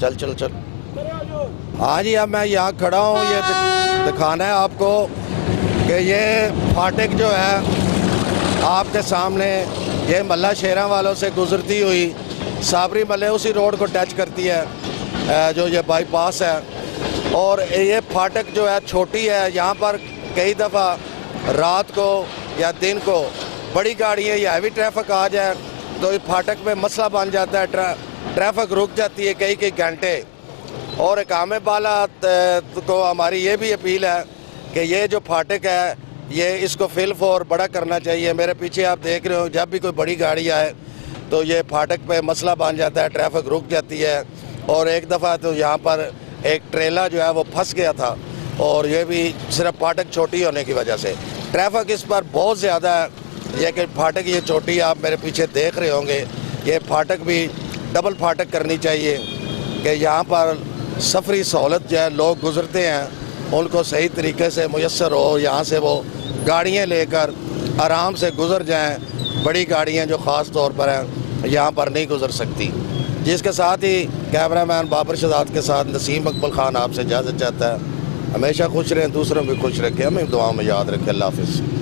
चल चल चल। हाँ जी, अब मैं यहाँ खड़ा हूँ, ये दिखाना है आपको कि ये फाटक जो है आपके सामने, ये मल्ला शेरा वालों से गुजरती हुई साबरी मल्ले उसी रोड को टच करती है जो ये बाईपास है। और ये फाटक जो है छोटी है, यहाँ पर कई दफ़ा रात को या दिन को बड़ी गाड़ियाँ या हैवी ट्रैफिक आ जाए तो इस फाटक पे मसला बन जाता है, ट्रैफिक रुक जाती है कई कई घंटे। और कामे बाला को हमारी ये भी अपील है कि ये जो फाटक है ये इसको फिल फॉर बड़ा करना चाहिए। मेरे पीछे आप देख रहे हो, जब भी कोई बड़ी गाड़ी आए तो ये फाटक पे मसला बन जाता है, ट्रैफिक रुक जाती है। और एक दफ़ा तो यहाँ पर एक ट्रेला जो है वो फंस गया था, और ये भी सिर्फ फाटक छोटी होने की वजह से। ट्रैफिक इस पर बहुत ज़्यादा है, ये कि फाटक ये छोटी आप मेरे पीछे देख रहे होंगे, ये फाटक भी डबल फाटक करनी चाहिए कि यहाँ पर सफरी सहूलत जो है लोग गुज़रते हैं उनको सही तरीके से मुयस्सर हो, यहाँ से वो गाड़ियाँ लेकर आराम से गुज़र जाएं। बड़ी गाड़ियाँ जो ख़ास तौर पर हैं यहाँ पर नहीं गुज़र सकती। जिसके साथ ही कैमरामैन बाबर शहजाद के साथ नसीम अकबल खान आपसे इजाज़त चाहता है। हमेशा खुश रहें, दूसरों को खुश रखें, हमें दुआ में याद रखें। अल्लाह हाफ़िज़।